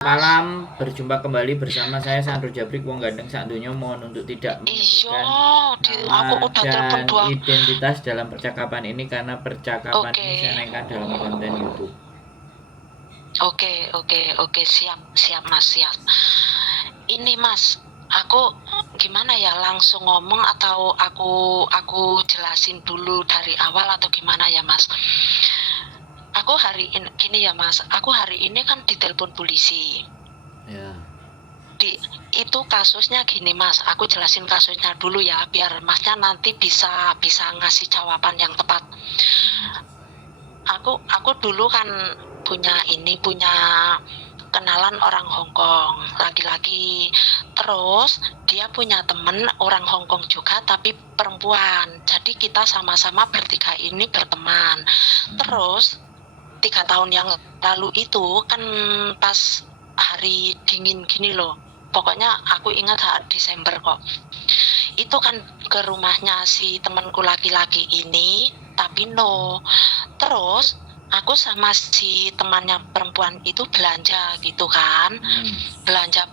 Malam, berjumpa kembali bersama saya Sandro Jabrik Wong Gandeng sak donya. Mohon untuk tidak menyebutkan aku nama udah telepon dan identitas dalam percakapan ini karena percakapan ini saya naikkan dalam konten YouTube. Oke, siap Mas, siap. Ini Mas, aku gimana ya, langsung ngomong atau aku jelasin dulu dari awal atau gimana ya Mas? Aku hari ini gini ya Mas, aku hari ini kan ditelepon polisi. Ya. Itu kasusnya gini Mas, aku jelasin kasusnya dulu ya biar Masnya nanti bisa ngasih jawaban yang tepat. Aku dulu kan punya kenalan orang Hongkong, laki-laki. Terus dia punya temen orang Hongkong juga tapi perempuan. Jadi kita sama-sama bertiga ini berteman. Terus 3 tahun yang lalu itu kan pas hari dingin gini loh. Pokoknya aku ingat saat Desember kok. Itu kan ke rumahnya si temanku laki-laki ini, tapi no. Terus aku sama si temannya perempuan itu belanja gitu kan. Belanja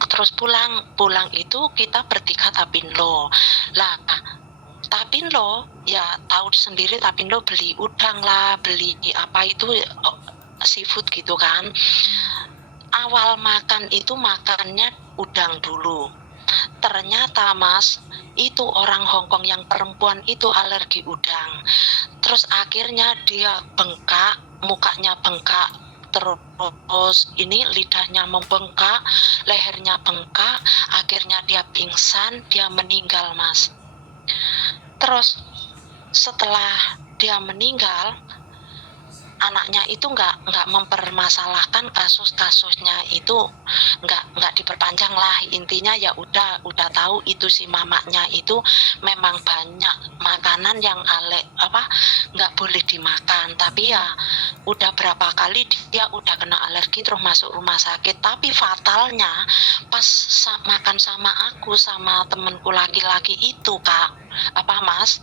terus pulang itu kita bertiga Tapindo. Lah Tapindo ya tahu sendiri, Tapindo beli udang lah, beli apa itu seafood gitu kan. Awal makan itu makannya udang dulu. Ternyata Mas, itu orang Hongkong yang perempuan itu alergi udang. Terus akhirnya dia bengkak, mukanya bengkak, terus ini lidahnya membengkak, lehernya bengkak, akhirnya dia pingsan, dia meninggal Mas. Terus setelah dia meninggal, anaknya itu nggak mempermasalahkan kasusnya itu, nggak diperpanjang lah. Intinya ya udah tahu itu si mamanya itu memang banyak makanan yang nggak boleh dimakan, tapi ya udah berapa kali dia udah kena alergi terus masuk rumah sakit. Tapi fatalnya pas makan sama aku sama temenku laki-laki itu Mas,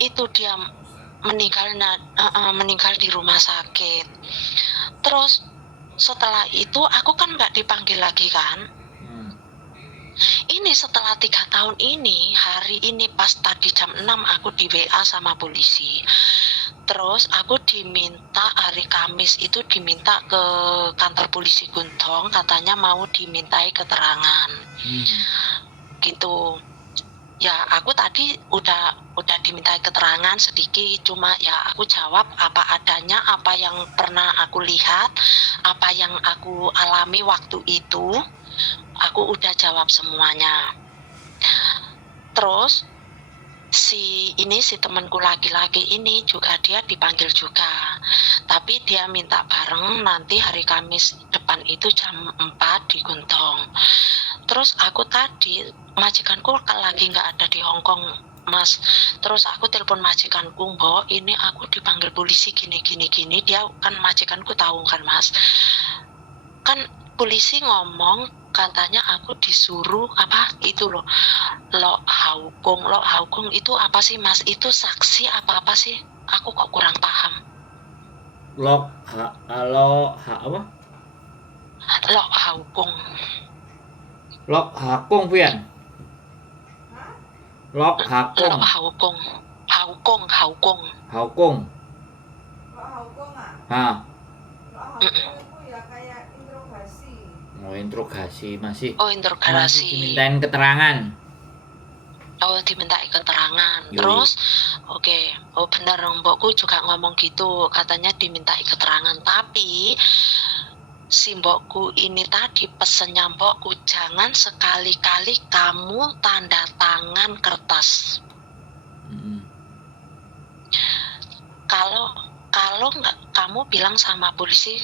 itu dia meninggal di rumah sakit. Terus setelah itu aku kan nggak dipanggil lagi kan. Ini setelah 3 tahun ini, hari ini pas tadi jam 6 aku di WA sama polisi. Terus aku diminta hari Kamis itu diminta ke kantor polisi Guntong, katanya mau dimintai keterangan. Gitu. Ya aku tadi udah dimintai keterangan sedikit, cuma ya aku jawab apa adanya, apa yang pernah aku lihat, apa yang aku alami waktu itu, aku udah jawab semuanya. Terus si temanku laki-laki ini juga dia dipanggil juga, tapi dia minta bareng nanti hari Kamis depan itu jam 4 di Guntong. Terus aku tadi, majikanku lagi nggak ada di Hongkong Mas. Terus aku telepon majikanku, Mbok, ini aku dipanggil polisi gini. Dia kan, majikanku tahu kan Mas. Kan polisi ngomong katanya aku disuruh itu loh, lo haukung itu apa sih Mas? Itu saksi apa sih? Aku kok kurang paham. Apa? Lo haukung. Lok hakung pian. Lok hakung. Haukung. Haukung. Ah. Ya kayak interogasi. Interogasi masih. Interogasi. Masih dimintain keterangan. Dimintai keterangan. Terus oke. Bener, mbokku juga ngomong gitu, katanya dimintai keterangan. Tapi si mbokku ini tadi pesennya mbokku, jangan sekali-kali kamu tanda tangan kertas. Kalau nggak, kamu bilang sama polisi,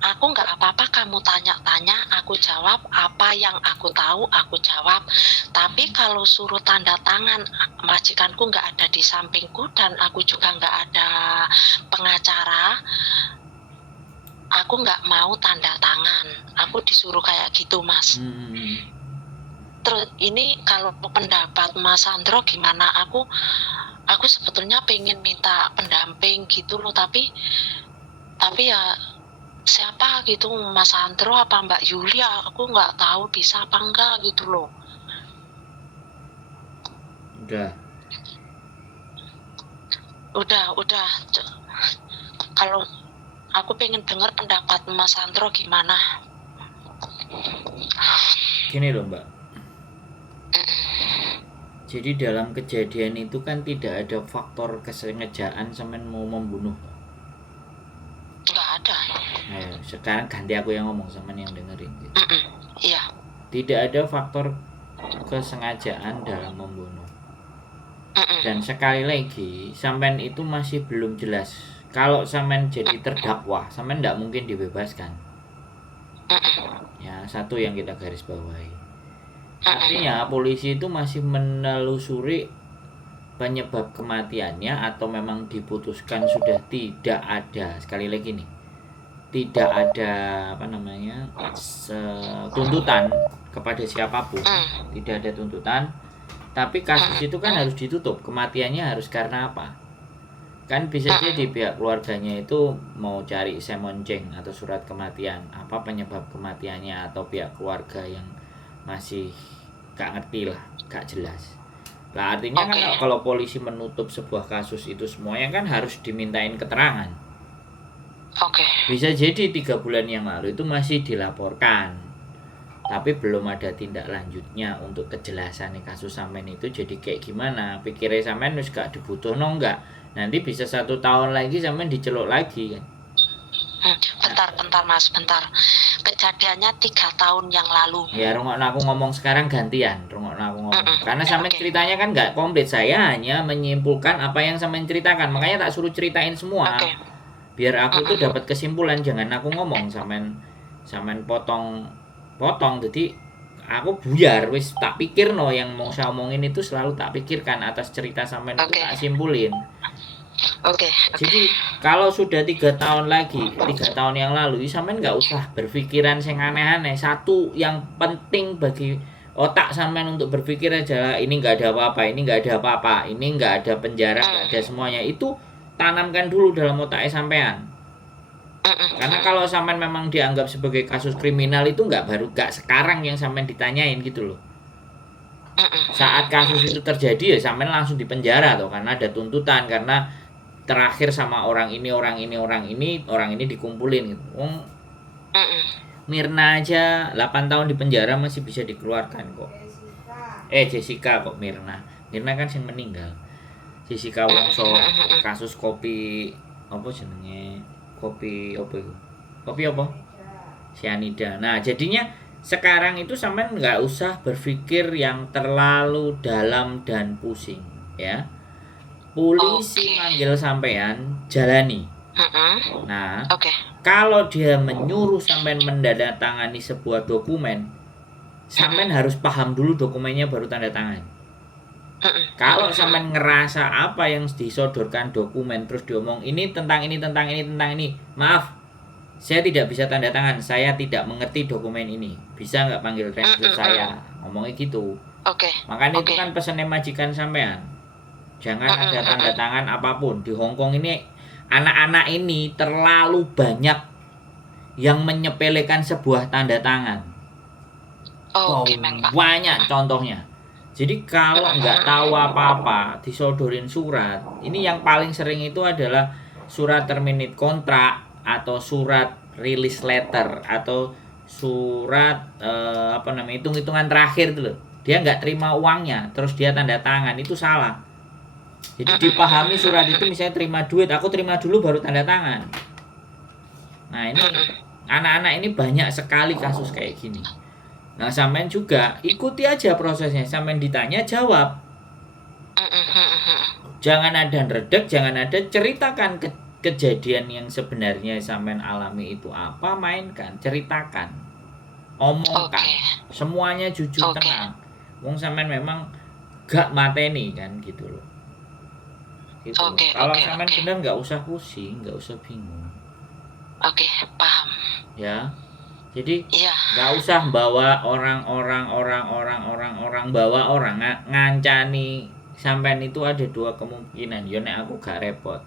aku nggak apa-apa kamu tanya-tanya, aku jawab apa yang aku tahu, aku jawab. Tapi kalau suruh tanda tangan, majikanku nggak ada di sampingku dan aku juga nggak ada pengacara, aku nggak mau tanda tangan. Aku disuruh kayak gitu Mas. Terus ini kalau pendapat Mas Sandro gimana? Aku sebetulnya pengen minta pendamping gitu loh, tapi ya siapa gitu, Mas Andro apa Mbak Yulia, aku nggak tahu bisa apa enggak gitu loh. Udah. Kalau aku pengen dengar pendapat Mas Andro gimana. Gini loh Mbak, jadi dalam kejadian itu kan tidak ada faktor kesengajaan sampean mau membunuh. Nggak ada. Ayo, sekarang ganti aku yang ngomong, sampean yang dengerin gitu. Iya. Tidak ada faktor kesengajaan dalam membunuh. Dan sekali lagi, sampean itu masih belum jelas. Kalau sampean jadi terdakwa, sampean tidak mungkin dibebaskan. Ya, satu yang kita garis bawahi. Artinya polisi itu masih menelusuri penyebab kematiannya, atau memang diputuskan sudah tidak ada, sekali lagi nih, tidak ada tuntutan kepada siapapun, tidak ada tuntutan, tapi kasus itu kan harus ditutup. Kematiannya harus karena apa? Kan bisa jadi pihak keluarganya itu mau cari semonceng atau surat kematian, apa penyebab kematiannya, atau pihak keluarga yang masih gak ngerti lah, gak jelas lah. Artinya kan kalau polisi menutup sebuah kasus itu semuanya kan harus dimintain keterangan. Bisa jadi 3 bulan yang lalu itu masih dilaporkan, tapi belum ada tindak lanjutnya untuk kejelasan kasus sampean itu jadi kayak gimana. Pikirnya sampean wis gak dibutuhno enggak, nanti bisa 1 tahun lagi sampean diceluk lagi kan. Bentar Mas, bentar. Kejadiannya 3 tahun yang lalu. Ya, rungokno aku ngomong sekarang gantian, rungokno aku ngomong. Karena sampean ceritanya kan nggak komplit. Saya hanya menyimpulkan apa yang sampean ceritakan. Makanya tak suruh ceritain semua. Biar aku tuh dapat kesimpulan, jangan aku ngomong sampean potong. Jadi aku buyar wis tak pikir no, yang mau saya omongin itu selalu tak pikirkan atas cerita sampean itu tak simpulin. Jadi kalau sudah 3 tahun lagi, 3 tahun yang lalu, sampean nggak usah berpikiran yang aneh-aneh. Satu yang penting bagi otak sampean untuk berpikir aja, ini nggak ada apa-apa, ini nggak ada apa-apa, ini nggak ada penjara, nggak ada semuanya. Itu tanamkan dulu dalam otaknya sampean. Karena kalau sampean memang dianggap sebagai kasus kriminal itu nggak sekarang yang sampean ditanyain gitu loh. Saat kasus itu terjadi ya sampean langsung dipenjara tuh, karena ada tuntutan, karena terakhir sama orang ini dikumpulin gitu. Mirna aja 8 tahun di penjara masih bisa dikeluarkan kok. Jessica kok Mirna kan sing meninggal. Jessica Wongso kasus kopi apa jenenge? Kopi apa? Cyanida. Nah, jadinya sekarang itu sampean nggak usah berpikir yang terlalu dalam dan pusing ya. Polisi manggil sampean, jalani. Nah, kalau dia menyuruh sampean menandatangani sebuah dokumen, sampean harus paham dulu dokumennya baru tanda tangan. Kalau sampean ngerasa apa yang disodorkan dokumen terus diomong ini tentang ini, maaf, saya tidak bisa tanda tangan, saya tidak mengerti dokumen ini, bisa nggak panggil transfer saya, ngomongnya gitu. Makanya itu kan pesannya majikan sampean, jangan ada tanda tangan apapun. Di Hongkong ini anak-anak ini terlalu banyak yang menyepelekan sebuah tanda tangan. Banyak contohnya. Jadi kalau nggak tahu apa-apa disodorin surat, ini yang paling sering itu adalah surat terminate kontrak, atau surat release letter, atau surat hitung-hitungan terakhir itu loh. Dia nggak terima uangnya terus dia tanda tangan, itu salah. Jadi dipahami surat itu misalnya terima duit, aku terima dulu baru tanda tangan. Nah, ini anak-anak ini banyak sekali kasus kayak gini. Nah, sampean juga ikuti aja prosesnya, sampean ditanya jawab. Jangan ada redek, jangan ada ceritakan kejadian yang sebenarnya sampean alami itu apa, mainkan, ceritakan, omongkan, semuanya jujur, tenang. Wong sampean memang gak mateni kan gitu loh. Gitu. Kalau sampean bener nggak usah pusing, nggak usah bingung. Paham. Ya. Jadi nggak usah bawa orang bawa orang ngancani sampean itu. Ada 2 kemungkinan. Yo nek aku gak repot.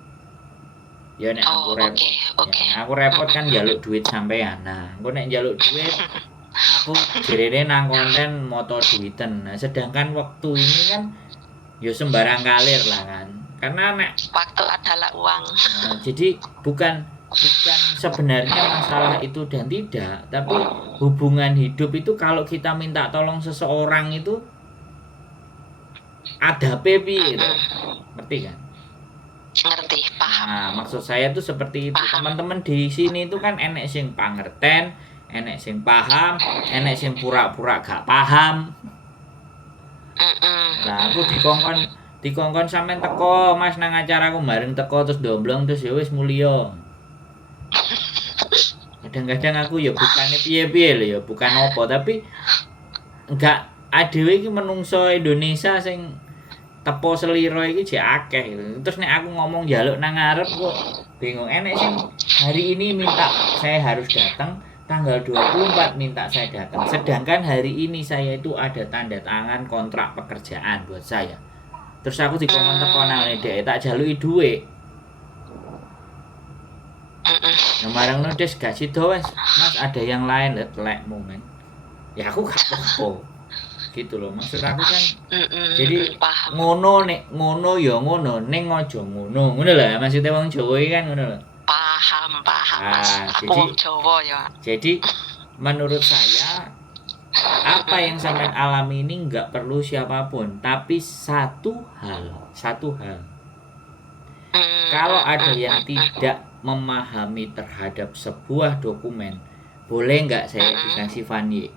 Ya nek aku Oh, repot. oke. Ya, aku repot kan njaluk duit sampean. Nah, engko nek njaluk duit aku jerene nang konten moto duiten. Nah, sedangkan waktu ini kan ya sembarang kalir lah kan. Karena nek Waktu adalah uang. jadi bukan sebenarnya masalah itu dan tidak, tapi hubungan hidup itu kalau kita minta tolong seseorang itu ada piye gitu. Ngerti kan? Ngerti, paham. Nah, maksud saya tuh seperti itu. Paham. Teman-teman di sini itu kan enek sing pangerten, enek sing paham, enek sing pura-pura gak paham. Nah, aku dikongkon sampean teko Mas nang acaraku bareng teko terus domblong terus ya wis mulya. Kadang-kadang aku ya bukannya piye-piye lho ya, bukan apa tapi enggak adewe iki menungso Indonesia sing tepo seliro iki jek akeh gitu. Terus nek aku ngomong njaluk nang ngarep kok bingung. Enek sing hari ini minta saya harus datang, tanggal 24 minta saya datang. Sedangkan hari ini saya itu ada tanda tangan kontrak pekerjaan buat saya. Terus aku dikongkon teko nang dhek tak jaluki dhuwit. Nah, marang des gak sida wes. Mas ada yang lain lekmu men. Ya aku gak apa-apa. Gitu loh maksud aku kan. Jadi paham. ngono nek ngono ya ngono, ning aja ngono. Ngono lho maksudnya wong Jawa iki kan ngono lho. Paham Mas. Aku Jadi wong Jawa ya. Jadi menurut saya apa yang sampean alami ini enggak perlu siapapun, tapi satu hal. Kalau ada yang tidak memahami terhadap sebuah dokumen, boleh enggak saya dikasih Fanny?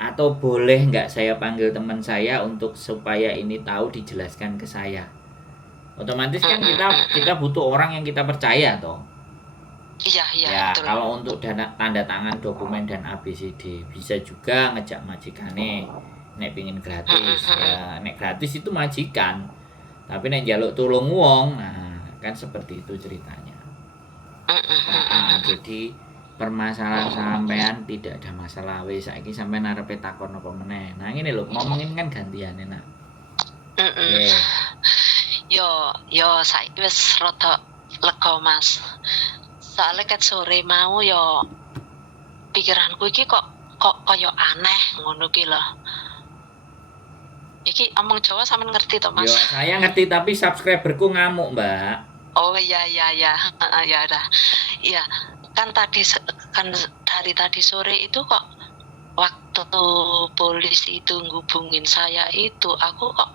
Atau boleh nggak saya panggil teman saya untuk supaya ini tahu dijelaskan ke saya? Otomatis kan kita butuh orang yang kita percaya toh. Iya, Ya betul. kalau untuk tanda tangan dokumen dan ABCD bisa juga ngejak majikane nek pingin gratis. Ya nek gratis itu majikan, tapi nek njaluk tulung wong, nah kan seperti itu ceritanya. Jadi permasalahan sampean tidak ada masalah wis saiki sampean arepe takon apa meneh. Nah ngene lho ngomongin kan gantiane nak. Yo saiki wis rada lega Mas. Soale ket sore mau yo pikiranku iki kok kaya aneh ngono ki lho. Iki omong Jawa sampean ngerti to Mas? Yo saya ngerti tapi subscriberku ngamuk, Mbak. Oh iya. Ya dah. Iya. Kan dari tadi sore itu kok waktu polisi itu ngubungin saya itu aku kok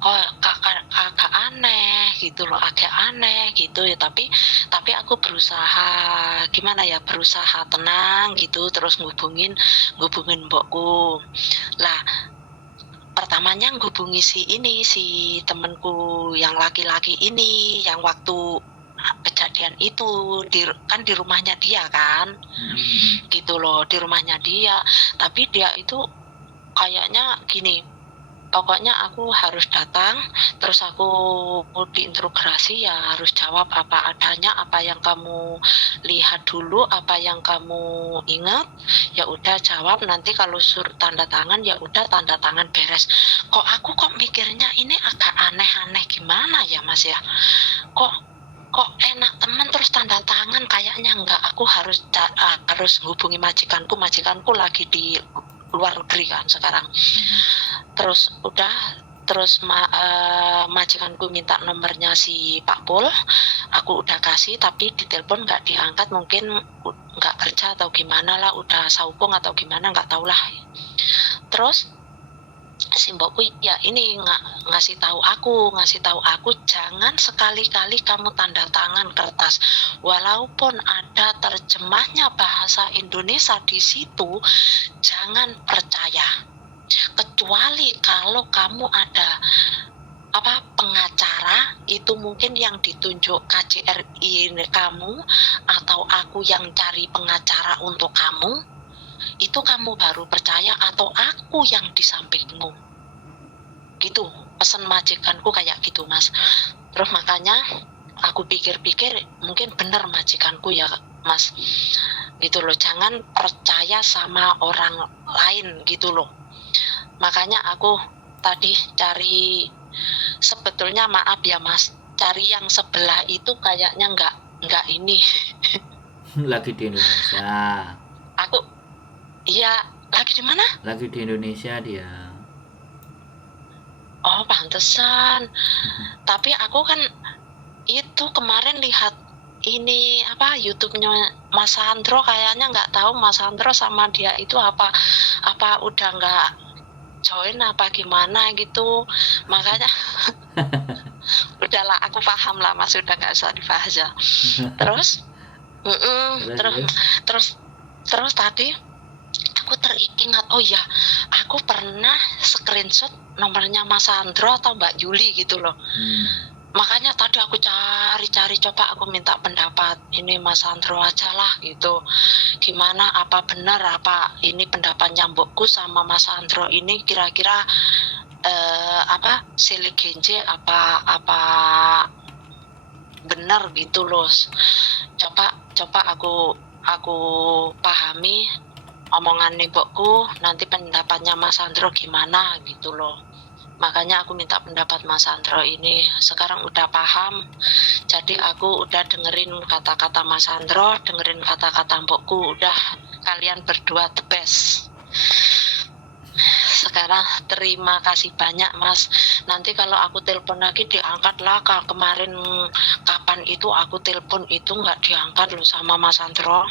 agak aneh gitu loh, agak aneh gitu ya, tapi aku berusaha tenang gitu, terus ngubungin mbokku lah. Pertamanya ngubungi si temanku yang laki-laki ini yang waktu kejadian itu di rumahnya dia kan, gitu loh, di rumahnya dia. Tapi dia itu kayaknya gini, pokoknya aku harus datang, terus aku diinterogasi ya harus jawab apa adanya, apa yang kamu lihat dulu, apa yang kamu ingat, ya udah jawab. Nanti kalau suruh tanda tangan ya udah tanda tangan beres. Aku mikirnya ini agak aneh-aneh gimana ya Mas ya, kok enak teman terus tanda tangan, kayaknya enggak. Aku harus hubungi majikanku lagi di luar negeri kan sekarang. Terus majikanku minta nomornya si Pak Pul, aku udah kasih tapi di telepon nggak diangkat, mungkin nggak kerja atau gimana lah, udah saupung atau gimana nggak tahu lah. Terus si mbokku ya ini ngasih tahu aku jangan sekali-kali kamu tanda tangan kertas walaupun ada terjemahnya bahasa Indonesia di situ, jangan percaya, kecuali kalau kamu ada pengacara itu mungkin yang ditunjuk KJRI kamu atau aku yang cari pengacara untuk kamu, itu kamu baru percaya, atau aku yang di sampingmu gitu. Pesan majikanku kayak gitu Mas. Terus makanya aku pikir-pikir mungkin benar majikanku ya Mas, gitu loh, jangan percaya sama orang lain gitu loh. Makanya aku tadi cari, sebetulnya maaf ya Mas, cari yang sebelah itu kayaknya enggak ini. Lagi di Indonesia. Aku iya lagi di mana? Lagi di Indonesia dia. Oh, pantesan. Tapi aku kan itu kemarin lihat ini apa YouTube-nya Mas Sandro, kayaknya nggak tahu Mas Sandro sama dia itu apa udah nggak join apa gimana gitu, makanya udahlah aku paham lah Mas, udah nggak usah dibahas ya. Terus terus tadi aku teringat, oh ya aku pernah screenshot nomornya Mas Sandro atau Mbak Yuli gitu loh. Makanya tadi aku cari coba aku minta pendapat ini Mas Sandro aja lah gitu. Gimana, apa benar apa ini pendapatnya Mbokku sama Mas Sandro ini kira-kira silih genje apa benar gitu loh. Coba aku pahami omongan Mbokku, nanti pendapatnya Mas Sandro gimana gitu loh. Makanya aku minta pendapat Mas Sandro ini. Sekarang udah paham, jadi aku udah dengerin kata-kata Mas Sandro, dengerin kata-kata Mbokku. Udah, kalian berdua the best. Sekarang terima kasih banyak Mas. Nanti kalau aku telepon lagi diangkat lah. Kemarin kapan itu aku telepon itu nggak diangkat loh sama Mas Sandro.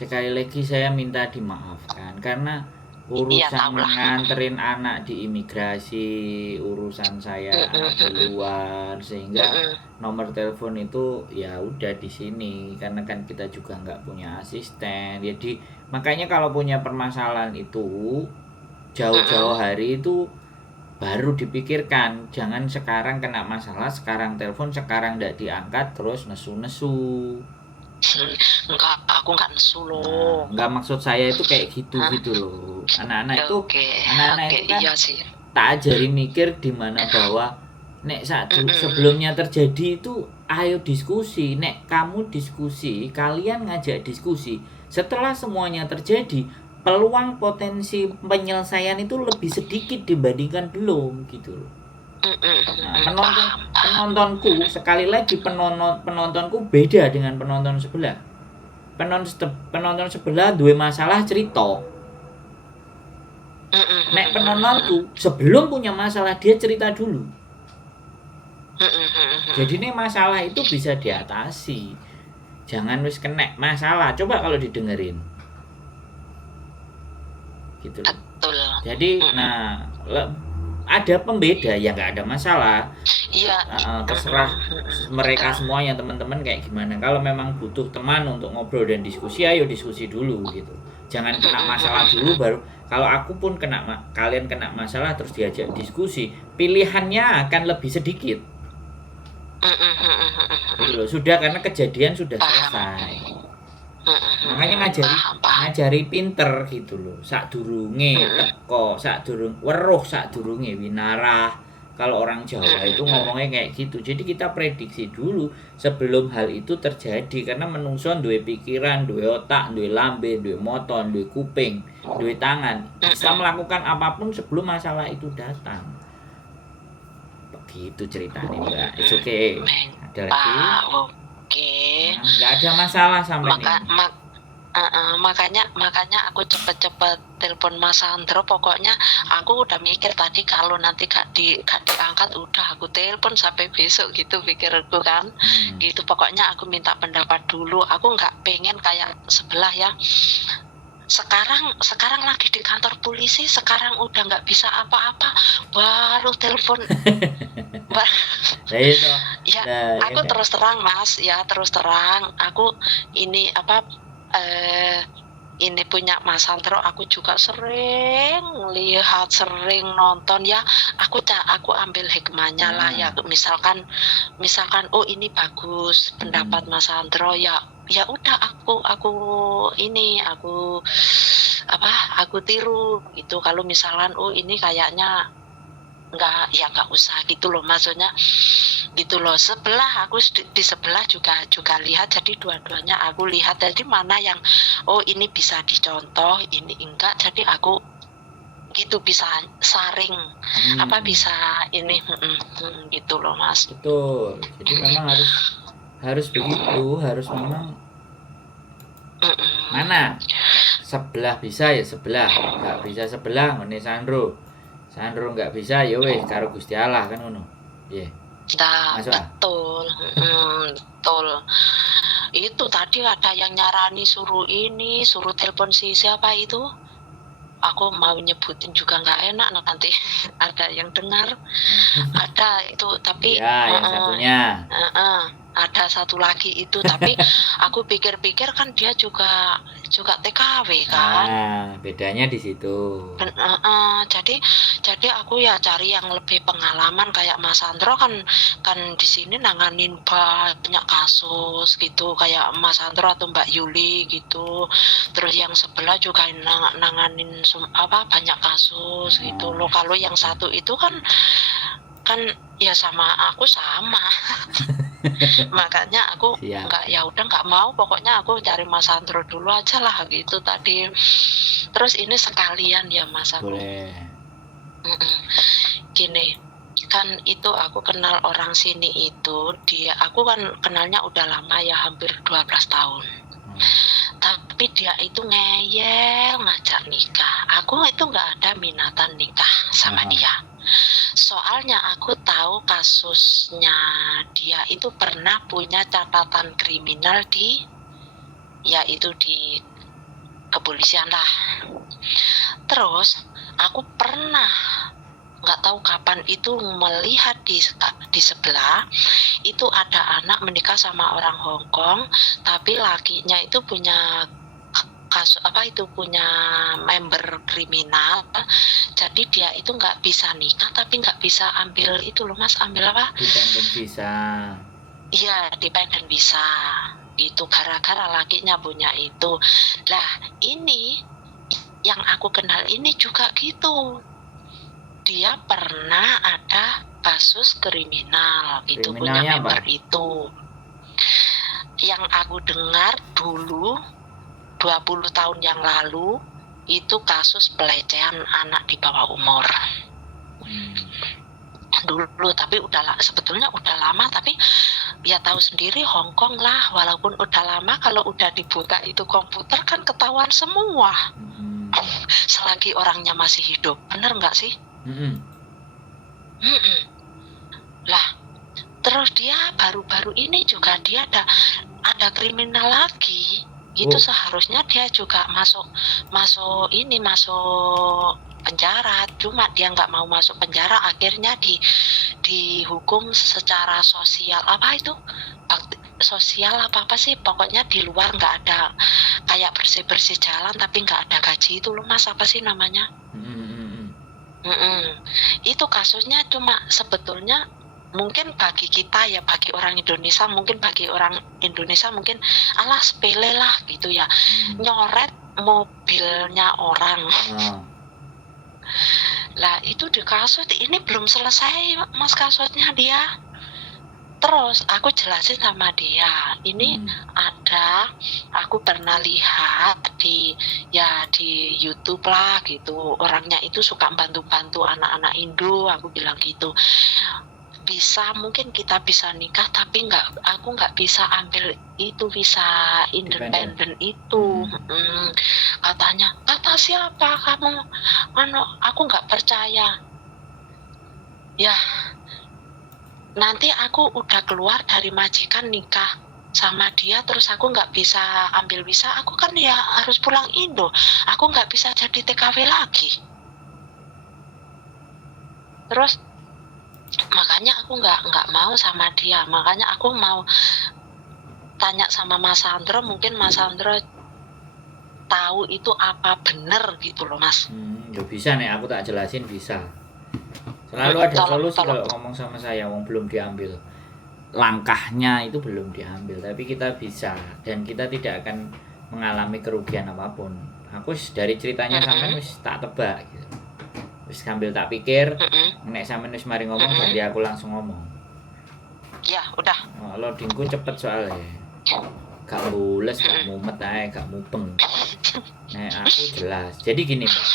Sekali lagi saya minta dimaafkan karena urusan nganterin anak di imigrasi, urusan saya di luar, sehingga nomor telepon itu ya udah di sini karena kan kita juga nggak punya asisten. Jadi makanya kalau punya permasalahan itu jauh-jauh hari itu baru dipikirkan, jangan sekarang kena masalah, sekarang telepon, sekarang nggak diangkat terus nesu-nesu. Enggak, aku enggak nesu loh. Enggak, maksud saya itu kayak gitu loh. Anak-anak itu kan iya sih. Tak ajari mikir di mana bahwa nek sebelumnya terjadi itu ayo diskusi. Nek kamu diskusi, kalian ngajak diskusi. Setelah semuanya terjadi, peluang potensi penyelesaian itu lebih sedikit dibandingkan belum gitu loh. Penontonku sekali lagi penontonku beda dengan penonton sebelah. Penonton sebelah duwe masalah cerita. Nek penontonku sebelum punya masalah dia cerita dulu. Jadi nih masalah itu bisa diatasi. Jangan wis kena masalah. Coba kalau didengerin. Gitu loh. Betul. Jadi ada pembeda ya nggak ada masalah. Iya. Terserah mereka semuanya teman-teman kayak gimana. Kalau memang butuh teman untuk ngobrol dan diskusi, ayo diskusi dulu gitu. Jangan kena masalah dulu baru. Kalau aku pun kalian kena masalah terus diajak diskusi, pilihannya akan lebih sedikit. Gitu loh. Sudah, karena kejadian sudah selesai. Makanya ngajari pinter gitu loh. Sadurunge teko, sadurunge winarah. Kalau orang Jawa itu ngomongnya kayak gitu. Jadi kita prediksi dulu sebelum hal itu terjadi, karena menungso duwe pikiran, duwe otak, duwe lambe, duwe moton, duwe kuping, duwe tangan. Bisa melakukan apapun sebelum masalah itu datang. Begitu ceritanya, Mbak. It's okay. Ada lagi? Oke. Nggak ada masalah sampai ini. Makanya aku cepet-cepet telepon Mas Sandro. Pokoknya aku udah mikir tadi kalau nanti gak diangkat udah aku telepon sampai besok gitu pikirku kan. Gitu, pokoknya aku minta pendapat dulu. Aku nggak pengen kayak sebelah ya. Sekarang lagi di kantor polisi, sekarang udah nggak bisa apa-apa, baru telepon. Aku terus terang Mas, ya terus terang. Aku ini ini punya Mas Sandro, aku juga sering lihat, sering nonton ya. Aku ambil hikmahnya lah ya. Misalkan oh ini bagus pendapat Mas Sandro ya udah aku tiru gitu. Kalau misalkan oh ini kayaknya nggak usah gitu loh, maksudnya gitu loh. Aku di sebelah juga lihat, jadi dua-duanya aku lihat, jadi mana yang oh ini bisa dicontoh, ini enggak, jadi aku gitu, bisa saring, bisa ini, gitu loh Mas. Betul. Jadi memang harus begitu, harus memang mana sebelah bisa ya sebelah, nggak bisa sebelah ngene Sandro nggak bisa ya wis karo Gusti Allah kan ngono. Iya. Nah, Masuk ah? betul. Betul. Itu tadi ada yang nyarani suruh telepon si siapa itu. Aku mau nyebutin juga nggak enak nanti ada yang dengar. Ada itu tapi Ya, yang satunya. ada satu lagi itu tapi aku pikir-pikir kan dia juga TKW kan. Nah, bedanya di situ. Jadi aku ya cari yang lebih pengalaman kayak Mas Sandro kan di sini nanganin banyak kasus gitu kayak Mas Sandro atau Mbak Yuli gitu. Terus yang sebelah juga nanganin banyak kasus gitu loh. Kalau yang satu itu kan ya sama aku sama. Makanya aku nggak mau, pokoknya aku cari Mas Sandro dulu aja lah gitu tadi. Terus ini sekalian ya Mas aku. Boleh. Gini, kan itu aku kenal orang sini itu, aku kan kenalnya udah lama ya, hampir 12 tahun. Tapi dia itu ngeyel ngajak nikah. Aku itu nggak ada minatan nikah sama dia. Soalnya aku tahu kasusnya dia itu pernah punya catatan kriminal di kepolisian lah. Terus aku pernah nggak tahu kapan itu melihat di sebelah itu ada anak menikah sama orang Hong Kong, tapi lakinya itu punya punya member kriminal. Jadi dia itu nggak bisa nikah tapi nggak bisa ambil itu loh Mas, ambil apa? Dependent visa. Iya, dependent visa. Itu gara-gara lakinya punya itu. Lah, ini yang aku kenal ini juga gitu. Dia pernah ada kasus kriminal gitu, punya member apa? Itu. Yang aku dengar dulu 20 tahun yang lalu itu kasus pelecehan anak di bawah umur. Dulu tapi sebetulnya udah lama, tapi ya tahu sendiri Hong Kong lah, walaupun udah lama kalau udah dibuka itu komputer kan ketahuan semua. Selagi orangnya masih hidup, bener nggak sih? Lah, terus dia baru-baru ini juga dia ada kriminal lagi. Itu seharusnya dia juga masuk penjara, cuma dia nggak mau masuk penjara, akhirnya dihukum secara sosial apa sih, pokoknya di luar nggak ada, kayak bersih jalan tapi nggak ada gaji itu loh Mas, apa sih namanya? Itu kasusnya cuma sebetulnya mungkin bagi kita ya, bagi orang Indonesia mungkin alah sepele lah gitu ya, nyoret mobilnya orang. Lah itu di kasus ini belum selesai Mas kasusnya dia. Terus aku jelasin sama dia, ini aku pernah lihat di YouTube lah gitu, orangnya itu suka bantu anak-anak Indo, aku bilang gitu. Mungkin kita bisa nikah tapi aku nggak bisa ambil itu visa independen itu. Katanya, kata siapa kamu? Aku nggak percaya. Ya, nanti aku udah keluar dari majikan nikah sama dia, terus aku nggak bisa ambil visa, aku kan ya harus pulang Indo. Aku nggak bisa jadi TKW lagi. Terus makanya aku nggak mau sama dia, makanya aku mau tanya sama Mas Sandro, mungkin Mas Sandro tahu itu apa bener gitu loh Mas. Ya bisa nih, aku tak jelasin bisa. Selalu ada solusi kalau ngomong sama saya, belum diambil langkahnya itu belum diambil, tapi kita bisa dan kita tidak akan mengalami kerugian apapun. Aku dari ceritanya sampean wis tak tebak gitu. Wis sambil tak pikir, nek sampean wis mari ngomong ganti aku langsung ngomong. Ya, udah. Loadingku cepet soalnya. Gak bules, gak mumet ae, gak mupeng. Nek aku jelas. Jadi gini, Pak.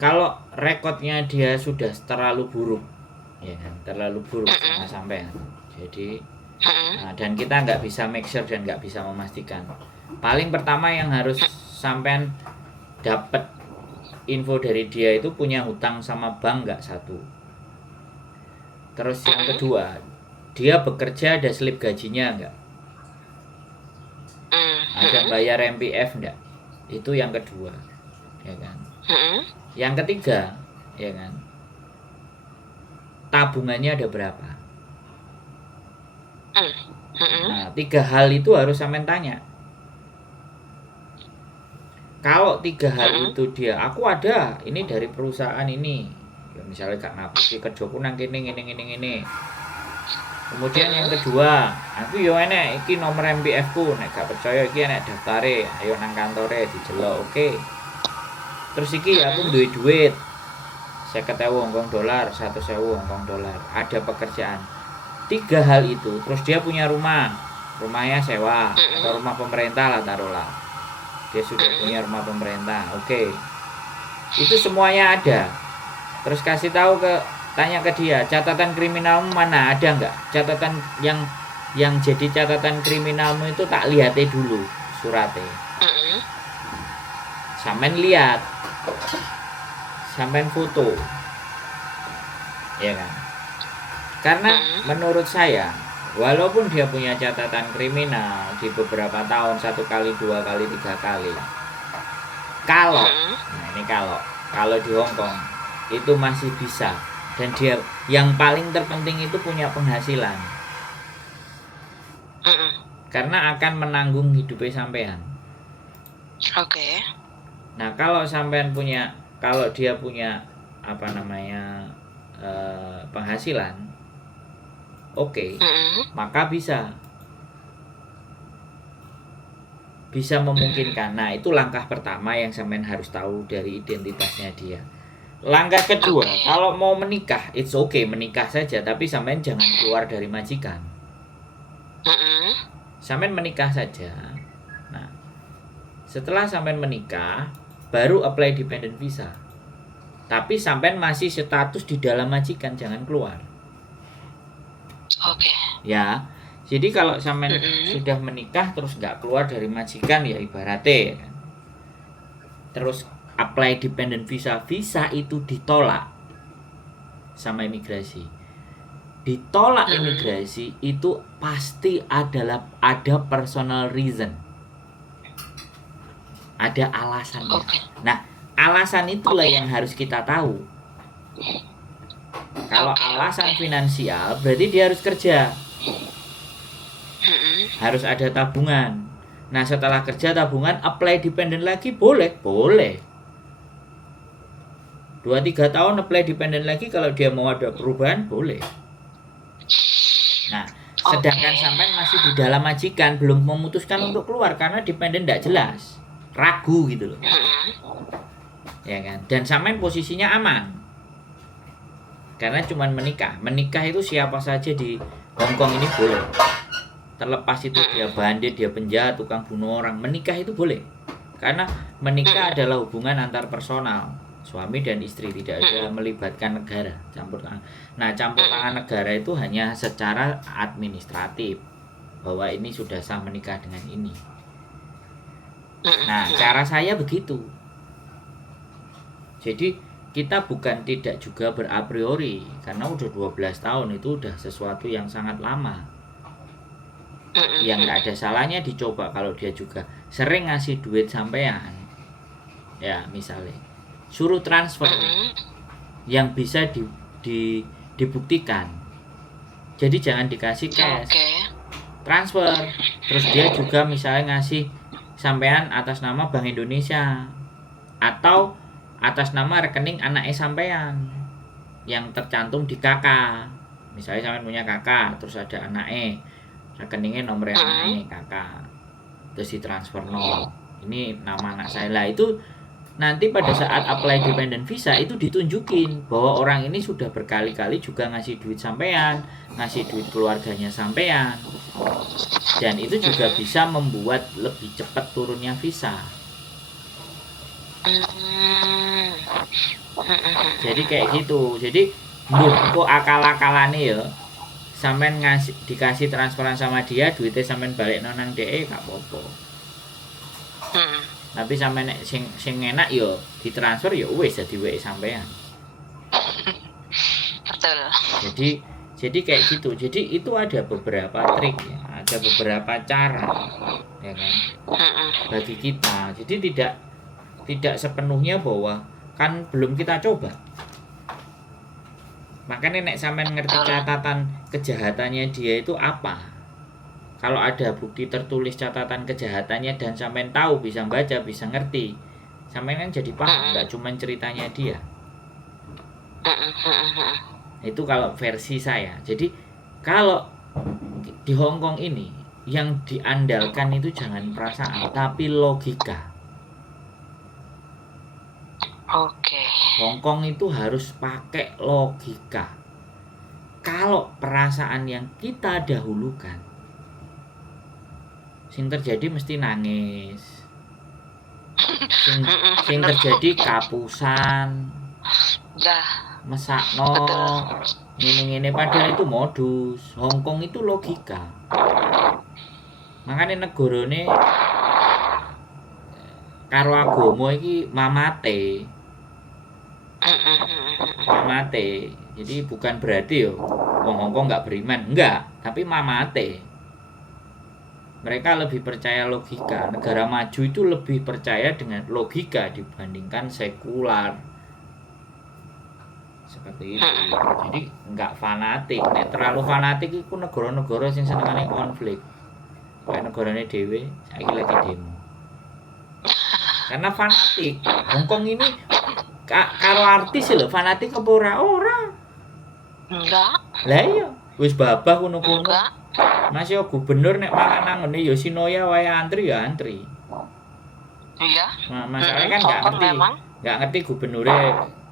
Kalau rekodnya dia sudah terlalu buruk, ya kan, terlalu buruk sama sampean. Jadi dan kita nggak bisa make sure dan nggak bisa memastikan. Paling pertama yang harus sampean dapat info dari dia itu punya hutang sama bank nggak satu. Terus yang kedua, dia bekerja ada slip gajinya nggak? Ada bayar MPF nggak? Itu yang kedua, ya kan. Yang ketiga, ya kan, tabungannya ada berapa? Nah, 3 hal itu harus sampean tanya. Kalau 3 hal itu dia, aku ada ini dari perusahaan ini, ya misalnya gak ngapusi kerjaku nang kene ngene. Kemudian yang kedua, aku yo enek iki nomor MPF ku, nek gak percaya iki enek daftare, ayo nang kantore dijelok, oke. Terus iki aku duwe duit 50.000 Hongkong dolar, 100.000 Hongkong dolar, ada pekerjaan. 3 hal itu, terus dia punya rumahnya sewa atau rumah pemerintah lah taruhlah. Dia sudah punya rumah pemerintah, oke. Itu semuanya ada. Terus tanya ke dia, catatan kriminalmu mana, ada nggak? Catatan yang jadi catatan kriminalmu itu tak lihatnya dulu suratnya. Sampean lihat, sampean foto, ya kan? Karena menurut saya, walaupun dia punya catatan kriminal di beberapa tahun, 1 kali, 2 kali, 3 kali, kalau di Hong Kong itu masih bisa, dan dia yang paling terpenting itu punya penghasilan, karena akan menanggung hidupnya sampean. Oke. Nah, kalau dia punya penghasilan, oke, maka bisa memungkinkan. Nah, itu langkah pertama yang sampean harus tahu dari identitasnya dia. Langkah kedua, kalau mau menikah, it's okay, menikah saja, tapi sampean jangan keluar dari majikan. Sampean menikah saja. Nah, setelah sampean menikah, baru apply dependent visa. Tapi sampean masih status di dalam majikan, jangan keluar. Oke. Ya, jadi kalau sampean sudah menikah terus nggak keluar dari majikan, ya ibaratnya, kan? Terus apply dependent visa itu ditolak sama imigrasi. Ditolak imigrasi itu pasti ada personal reason, ada alasannya. Nah, alasan itulah yang harus kita tahu. Kalau alasan finansial, berarti dia harus kerja, harus ada tabungan. Nah, setelah kerja tabungan, apply dependent lagi boleh 2-3 tahun apply dependent lagi, kalau dia mau ada perubahan boleh. Nah, sedangkan sampean masih di dalam majikan, belum memutuskan untuk keluar karena dependent tidak jelas, ragu gitu loh, ya kan? Dan sampean posisinya aman karena cuman menikah itu siapa saja di Hong Kong ini boleh, terlepas itu dia bandit, dia penjahat, tukang bunuh orang, menikah itu boleh, karena menikah adalah hubungan antar personal, suami dan istri, tidak ada melibatkan negara, campur tangan. Nah, campur tangan negara itu hanya secara administratif, bahwa ini sudah sah menikah dengan ini. Nah, cara saya begitu. Jadi kita bukan tidak juga a priori, karena udah 12 tahun itu udah sesuatu yang sangat lama. Yang nggak ada salahnya dicoba kalau dia juga sering ngasih duit sampean. Ya, misalnya suruh transfer yang bisa dibuktikan. Jadi jangan dikasih cash, transfer. Terus dia juga misalnya ngasih sampean atas nama Bank Indonesia atau atas nama rekening anaknya sampean yang tercantum di KK. Misalnya sampean punya kakak, terus ada anaknya, rekeningnya nomor anaknya kakak, terus ditransfer ini nama anak saya lah. Itu nanti pada saat apply dependent visa itu ditunjukin bahwa orang ini sudah berkali-kali juga ngasih duit sampean, ngasih duit keluarganya sampean, dan itu juga bisa membuat lebih cepat turunnya visa. Hmm. Jadi kayak gitu. Jadi mbuh kok akal-akalane ya. Sampean dikasih transferan sama dia, duitnya sampean balik nang DE gak apa-apa. Hmm. Tapi sampean nek sing enak ya ditransfer ya wis dadi WE sampean. Betul. Jadi kayak gitu. Jadi itu ada beberapa trik ya, ada beberapa cara ya kan bagi kita. Jadi tidak sepenuhnya bahwa kan belum kita coba. Makanya nek sampean ngerti catatan kejahatannya dia itu apa. Kalau ada bukti tertulis catatan kejahatannya dan sampean tahu, bisa baca, bisa ngerti, sampean kan jadi paham, nggak cuma ceritanya dia. Itu kalau versi saya. Jadi kalau di Hongkong ini yang diandalkan itu jangan perasaan tapi logika. Oke. Hongkong itu harus pakai logika. Kalau perasaan yang kita dahulukan, sing terjadi mesti nangis. Sing terjadi kapusan. Dah. Mesakno ngene-ngene padahal itu modus. Hongkong itu logika. Makanya negarane karo agama iki mamate. Jadi bukan berarti yo wong Hongkong enggak beriman, enggak, tapi mamate. Mereka lebih percaya logika. Negara maju itu lebih percaya dengan logika dibandingkan sekular. Seperti itu. Jadi enggak fanatik. Nek terlalu fanatik iku negara-negara sing senengane konflik. Kayak negarane dhewe saiki lagi demo. Karena fanatik. Hongkong ini karo artis lho, fanatik apa ora? Enggak. Lah iya, wis babah ngono-ngono. Enggak. Masih gubernur nek mangan nang ngene Yoshinoya wae antri ya antri. Iya. Masalahnya kan enggak ngerti gubernure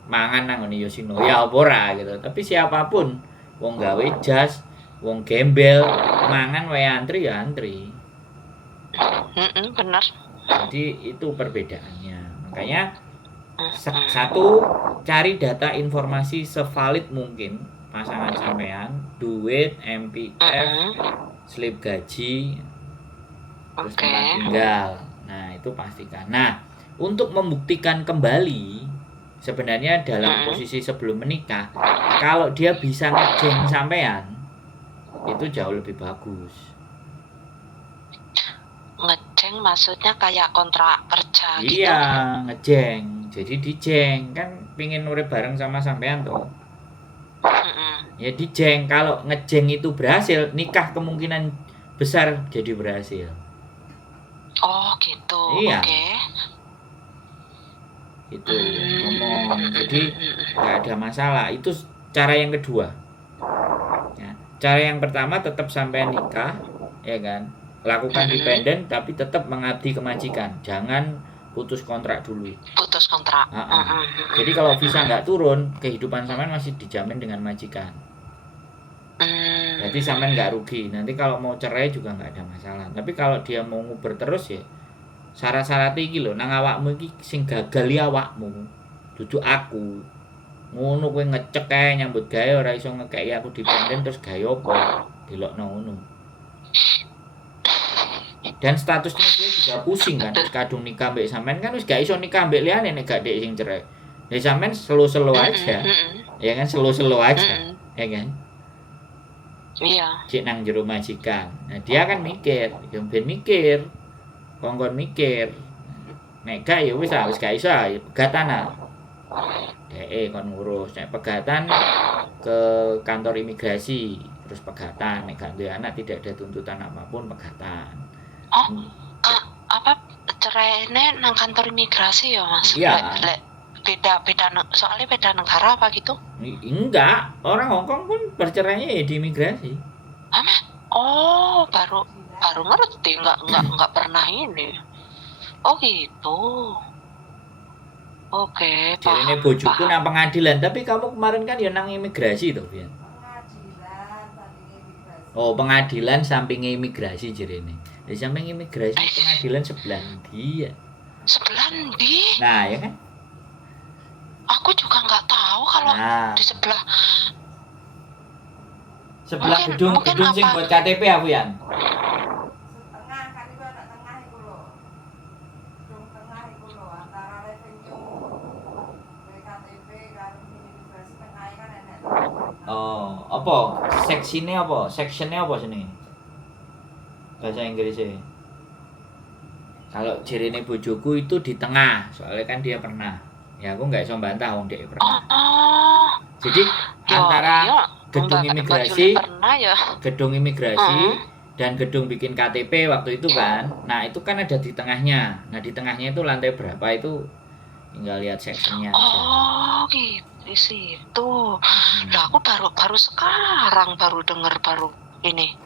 mangan nang ngene Yoshinoya apa ora gitu. Tapi siapapun wong gawe jas, wong gembel, mangan wae antri ya antri. Bener. Jadi itu perbedaannya. Makanya satu, cari data informasi sevalid mungkin pasangan sampean, duit, MPF, slip gaji, terus tempat tinggal. Nah, itu pastikan. Nah, untuk membuktikan kembali sebenarnya dalam posisi sebelum menikah, kalau dia bisa ngejeng sampean, itu jauh lebih bagus. Ngejeng maksudnya kayak kontrak kerja gitu? Iya, ngejeng. Jadi dijeng, kan pingin urip bareng sama sampean tuh. Ya dijeng. Kalau ngejeng itu berhasil, nikah kemungkinan besar jadi berhasil. Oh gitu. Iya. Oke. Itu ngomong. Jadi nggak ada masalah. Itu cara yang kedua. Ya. Cara yang pertama tetap sampai nikah, ya kan? Lakukan dependen tapi tetap mengabdi ke majikan. Jangan putus kontrak dulu. Putus kontrak. Jadi kalau visa nggak turun, kehidupan sampean masih dijamin dengan majikan. Jadi sampean nggak rugi. Nanti kalau mau cerai juga nggak ada masalah. Tapi kalau dia mau nguber terus ya, syarat-syarat iki lho, nang awakmu iki sing gagal ya awakmu. Dudu aku. Ngono kowe ngecek ae nyambut gawe ora iso ngekeki aku dipenden terus gawe apa? Delokno ngono. Dan statusnya dia juga pusing kan, wis kadung nikah mbek sampean kan wis gak iso nikah mbek liyane nek gak dek sing cerai. Ya sampean selo-selo aja. Ya kan selo-selo aja. Ya kan? Iya. Cik nang jero majikan. Nah, dia kan mikir, yo ben mikir. Kongkon mikir. Nek gak ya wis gak iso ya pegatan ah. Dek kon ngurus nek pegatan ke kantor imigrasi, terus pegatan nek gak duwe anak tidak ada tuntutan apapun pegatan. Oh, apa cerainya nang kantor imigrasi ya mas? Iya. Beda soalnya beda negara apa gitu? Enggak, orang Hongkong pun bercerainya ya di imigrasi. Oh, baru ngerti, nggak pernah ini. Oh gitu. Oke, Jadi ini bojoku nang pengadilan, tapi kamu kemarin kan ya nang imigrasi toh, Bian? Oh, pengadilan sampingnya imigrasi jerene. Di samping imigrasi pengadilan sebelah dia. Sebelah ndi? Nah, ya kan? Aku juga nggak tahu kalau Nah, di sebelah. sebelah Mungkin gedung sing apa? buat KTP aku yang. Setengah kan itu ada tengah itu loh. Gedung tengah itu loh antara Revenue BKTP karo imigrasi tengah kan enak. Oh, apa? Sectionnya apa sini? Bahasa Inggrisnya. Kalau jerene bojoku itu di tengah, soalnya kan dia pernah. Ya aku nggak iso bantah wong dia pernah. Oh, Jadi ya, antara iya. gedung Mbak imigrasi, Juli pernah ya. gedung imigrasi dan gedung bikin KTP waktu itu kan. Nah, itu kan ada di tengahnya. Nah, di tengahnya itu lantai berapa itu tinggal lihat sectionnya aja. Oh, gitu di situ. Lah aku baru sekarang baru dengar baru ini.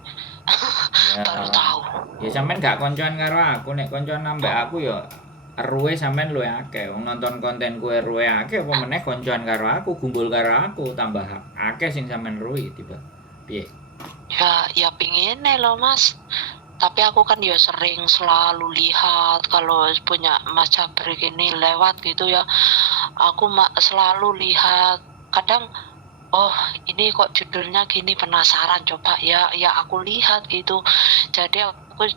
Ya, Baru tahu. ya sampean gak koncoan karo aku, nek koncoan nambah aku ya eruwe sampean luwe akeh. Wong nonton kontenku eruwe akeh apa meneh koncoan karo aku, gumbul karo aku tambah akeh sing sampean eruwi tiba. Piye? Ya pinginnya loh Mas. Tapi aku kan ya sering selalu lihat kalau punya Mas Jabrik ini lewat gitu ya. Aku selalu lihat. Kadang oh ini kok judulnya gini, penasaran coba ya aku lihat gitu. Jadi aku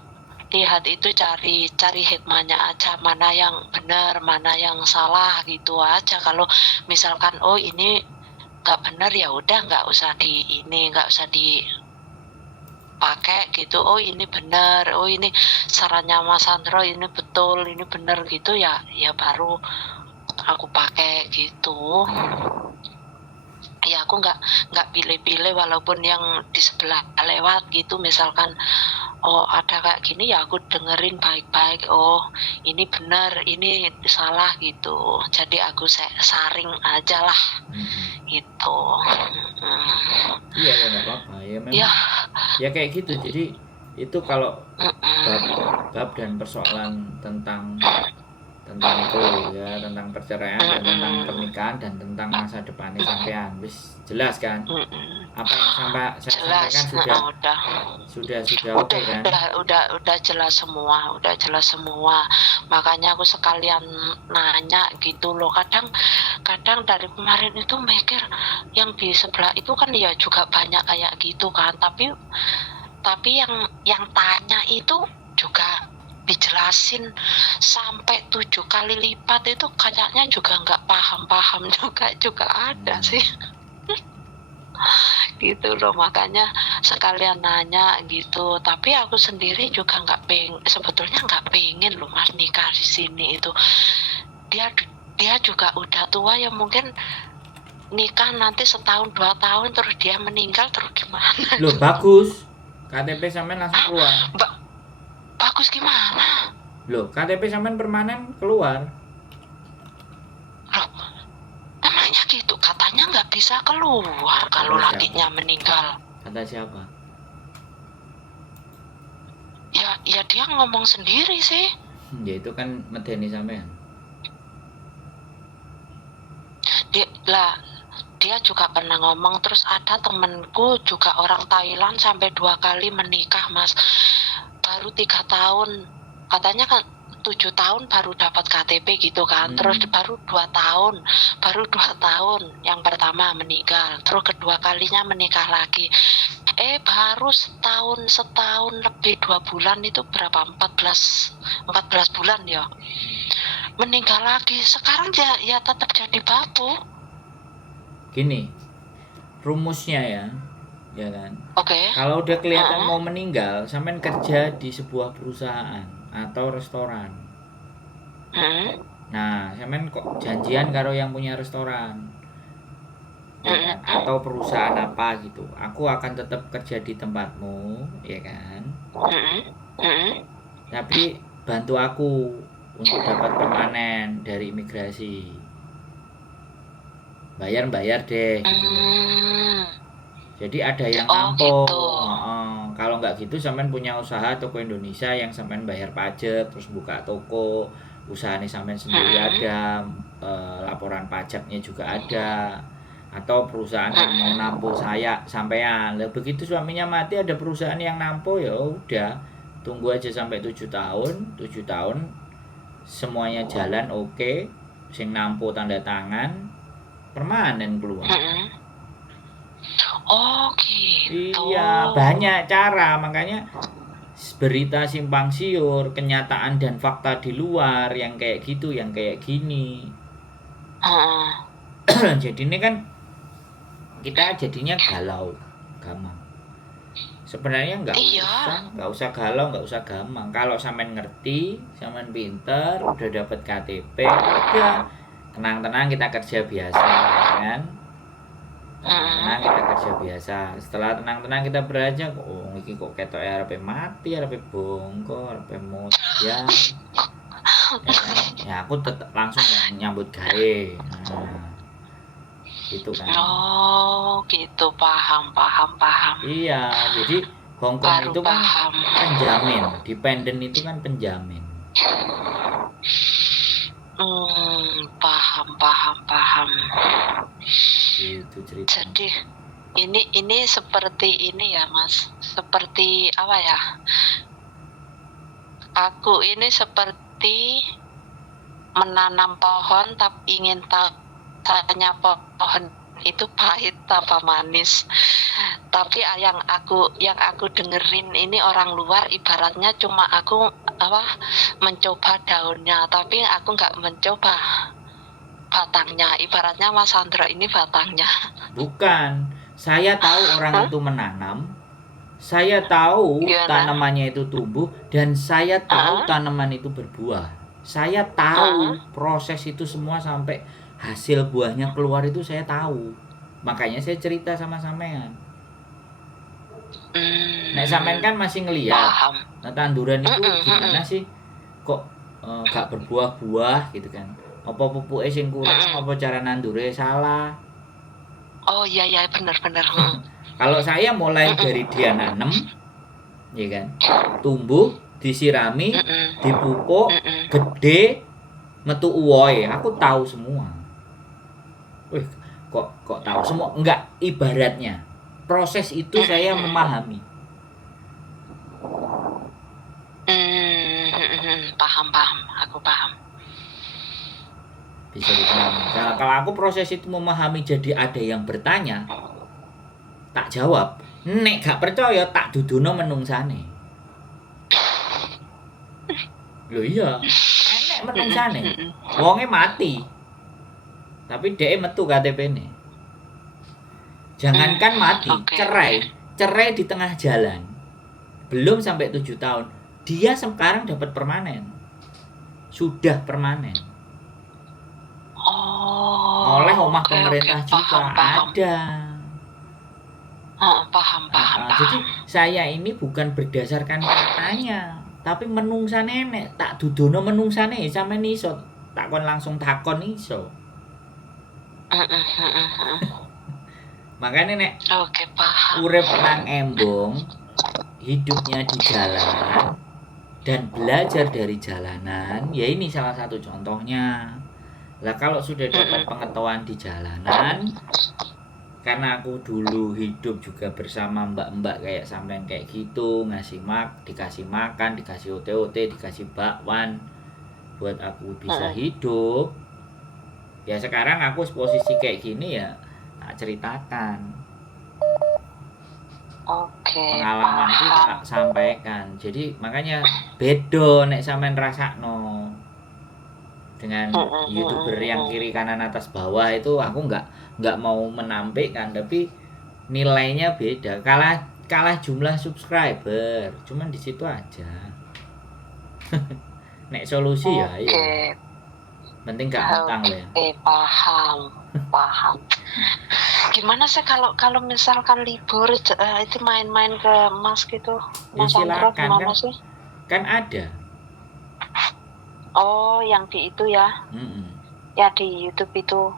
lihat itu cari hikmahnya aja, mana yang benar mana yang salah gitu aja. Kalau misalkan oh ini nggak benar ya udah nggak usah dipakai gitu. Oh ini benar, oh ini sarannya Mas Sandro ini betul, ini benar gitu ya baru aku pakai gitu. Ya aku nggak pilih-pilih walaupun yang di sebelah lewat gitu, misalkan oh ada kayak gini ya aku dengerin baik-baik, oh ini benar ini salah gitu, jadi aku saring aja lah gitu. Iya ya nggak apa-apa ya memang. Ya. Ya kayak gitu. Jadi itu kalau bab dan persoalan tentang itu ya, tentang perceraian dan tentang pernikahan dan tentang masa depannya sampean wis jelas kan? Apa yang saya sampaikan sudah oke kan? Udah jelas semua. Makanya aku sekalian nanya gitu loh. Kadang dari kemarin itu mikir yang di sebelah itu kan ya juga banyak kayak gitu kan. Tapi yang tanya itu juga dijelasin sampai 7 kali lipat, itu kayaknya juga nggak paham juga ada sih. Gitu loh, makanya sekalian nanya gitu. Tapi aku sendiri juga sebetulnya nggak pengen loh Mas nikah di sini itu. Dia juga udah tua ya, mungkin nikah nanti 1-2 tahun terus dia meninggal terus gimana? Loh bagus, KTP sampean langsung keluar. Bagus gimana? Loh KTP sampean permanen keluar. Loh, namanya gitu, katanya nggak bisa keluar kalau lakinya meninggal. Kata siapa? Ya dia ngomong sendiri sih. Ya itu kan medeni sampean. Dia juga pernah ngomong. Terus ada temenku juga orang Thailand sampai 2 kali menikah Mas, baru 3 tahun, katanya kan 7 tahun baru dapat KTP gitu kan. Terus baru 2 tahun yang pertama meninggal, terus kedua kalinya menikah lagi. Baru setahun lebih 2 bulan itu berapa, 14 bulan ya meninggal lagi. Sekarang ya tetap jadi babu. Gini rumusnya ya kan. Oke. Kalau udah kelihatan mau meninggal, sampean kerja di sebuah perusahaan atau restoran. Nah, sampean kok janjian karo yang punya restoran ya kan? Atau perusahaan apa gitu. Aku akan tetap kerja di tempatmu, ya kan? Tapi bantu aku untuk dapat permanen dari imigrasi. Bayar deh gitu. Jadi ada yang nampung. Gitu. Kalau nggak gitu sampean punya usaha toko Indonesia yang sampean bayar pajak terus buka toko, usahanya sampean sendiri ada, laporan pajaknya juga ada, atau perusahaan yang mau nampung sampean. Begitu suaminya mati ada perusahaan yang nampung, ya udah tunggu aja sampai 7 tahun semuanya jalan oke, sing nampu tanda tangan permanen keluar. Oh gitu. Iya, banyak cara, makanya berita simpang siur, kenyataan dan fakta di luar yang kayak gitu, yang kayak gini. Jadi ini kan kita jadinya galau, gamang. Sebenarnya nggak usah galau, nggak usah gamang. Kalau sampean ngerti, sampean pinter, udah dapat KTP, udah tenang-tenang kita kerja biasa, kan? Tenang kita kerja biasa. Setelah tenang-tenang kita belajar, oh iki kok ketok arepe mati, arepe bongko, arepe modar. Ya aku tetap langsung nyambut gawe. Nah, gitu kan. Oh gitu, paham. Iya, jadi Hongkong Baru itu kan paham. penjamin, dependen itu kan penjamin. Paham. Itu cerita. Jadi ini seperti ini ya Mas, seperti apa ya? Aku ini seperti menanam pohon tapi ingin tahu tanya pohon itu pahit apa manis. Tapi yang aku dengerin ini orang luar ibaratnya cuma aku mencoba daunnya, tapi aku nggak mencoba batangnya. Ibaratnya Mas Sandro ini batangnya. Bukan, saya tahu orang itu menanam, saya tahu tanamannya itu tumbuh, dan saya tahu tanaman itu berbuah. Saya tahu proses itu semua sampai hasil buahnya keluar itu saya tahu. Makanya saya cerita sama sampean. Nek sampean kan masih ngelihat. Nah, tanduran itu gimana sih? Kok gak berbuah-buah gitu kan? Apa pupuke sing kurang, apa cara nandure salah? Oh iya benar. Kalau saya mulai dari dia nanem, ya kan, tumbuh, disirami, dipupuk, gede, metu uwoe, aku tahu semua. Wih, kok tahu semua? Enggak, ibaratnya proses itu saya memahami. Paham, aku paham. Bisa dipahami. Nah, kalau aku proses itu memahami, jadi ada yang bertanya, tak jawab. Nek gak percaya tak dudono menungsane. Lho iya, enek menungsane. Wonge mati. Tapi dhek metu KTP-ne. Jangankan mati, cerai di tengah jalan. Belum sampai 7 tahun. Dia sekarang dapat permanen. Sudah permanen. Oleh omah pemerintah juga ada. Paham. Jadi saya ini bukan berdasarkan katanya, tapi menungsane nek tak dudono menungsane sampean iso takon langsung takon iso. Makanya nek paham. Urip nang embong, hidupnya di jalan dan belajar dari jalanan, ya ini salah satu contohnya. Lah kalau sudah dapat pengetahuan di jalanan, karena aku dulu hidup juga bersama mbak-mbak kayak sampean kayak gitu, dikasih makan, dikasih OT-OT, dikasih bakwan buat aku bisa hidup. Ya sekarang aku posisi kayak gini ya tak ceritakan. Pengalaman itu tak sampaikan. Jadi makanya bedo nek sampean rasakno dengan YouTuber yang kiri kanan atas bawah itu, aku nggak mau menampilkan, tapi nilainya beda, kalah jumlah subscriber, cuman di situ aja. Nek solusi ya iya, penting gak utang ya. Paham. Gimana sih kalau misalkan libur itu main-main ke Mas gitu? Mas Sandro gimana sih? Kan ada. Oh, yang di itu ya? Ya di YouTube itu.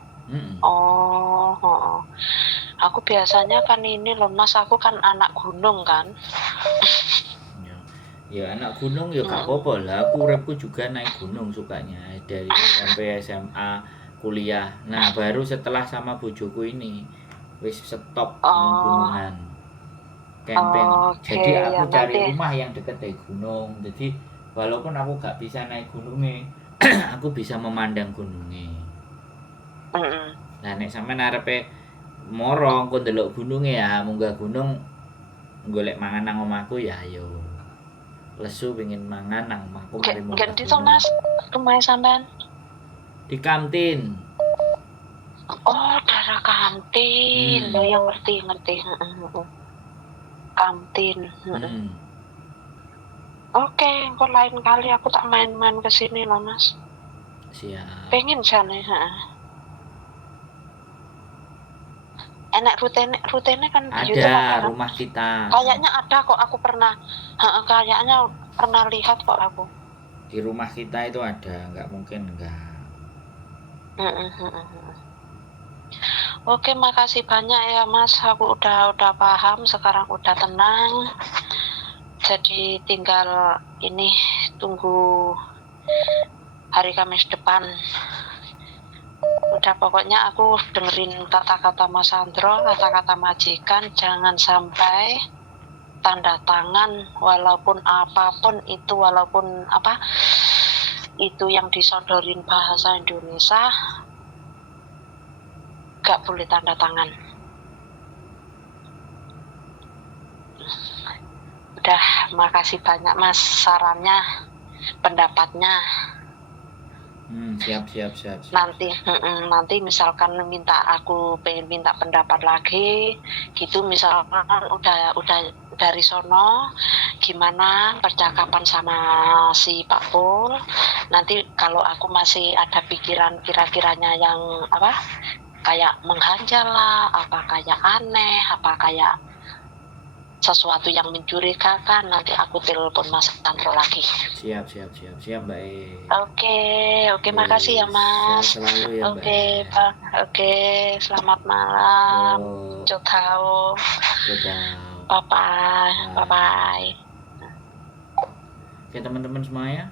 Oh. Aku biasanya kan ini loh Mas, aku kan anak gunung kan. Ya anak gunung ya gak apa-apa lah. Aku uripku juga naik gunung sukanya dari SMP, SMA, kuliah. Nah baru setelah sama bojoku ini wis stop gunung-gunungan, camping. Jadi aku cari rumah yang dekat dari gunung. Jadi walaupun aku gak bisa naik gunungnya, aku bisa memandang gunungnya. Mm-mm. Lah nek sampean arepe moro engko ndelok gununge ya munggah gunung golek mangan nang omahku ya ayo. Lesu pengen mangan nang omahku mari munggah Ganti to gunung. Mas, rumah sampean. Di kantin. Oh, daerah kantin. Hmm. Ya ngerti. Kantin. Hmm. Oke, kok lain kali aku tak main-main ke sini lah, Mas. Siap. Pengen sana, Enak rutenya kan di YouTube Ada kan? rumah kita. Kayaknya ada kok, aku pernah. Kayaknya pernah lihat kok aku. Di rumah kita itu ada, nggak mungkin enggak. Oke, makasih banyak ya Mas. Aku udah paham, sekarang udah tenang. Jadi tinggal ini tunggu hari Kamis depan. Udah pokoknya aku dengerin kata-kata Mas Sandro, kata-kata majikan, jangan sampai tanda tangan walaupun apapun itu, walaupun apa itu yang disodorin bahasa Indonesia, gak boleh tanda tangan. Udah, makasih banyak Mas sarannya, pendapatnya. Siap. Nanti misalkan aku pengen minta pendapat lagi gitu, misalkan udah dari sono gimana percakapan sama si Pak Pul, nanti kalau aku masih ada pikiran kira-kiranya yang apa kayak mengganjal lah, apa kayak aneh, apa kayak sesuatu yang mencurigakan, nanti aku telepon Mas Sandro lagi. Siap Mbak E. Oke, makasih ya Mas. Sehat selalu ya Mbak. Pak. Oke, selamat malam. Yo. Ciao. Dadah. Bye bye. Oke teman-teman semuanya,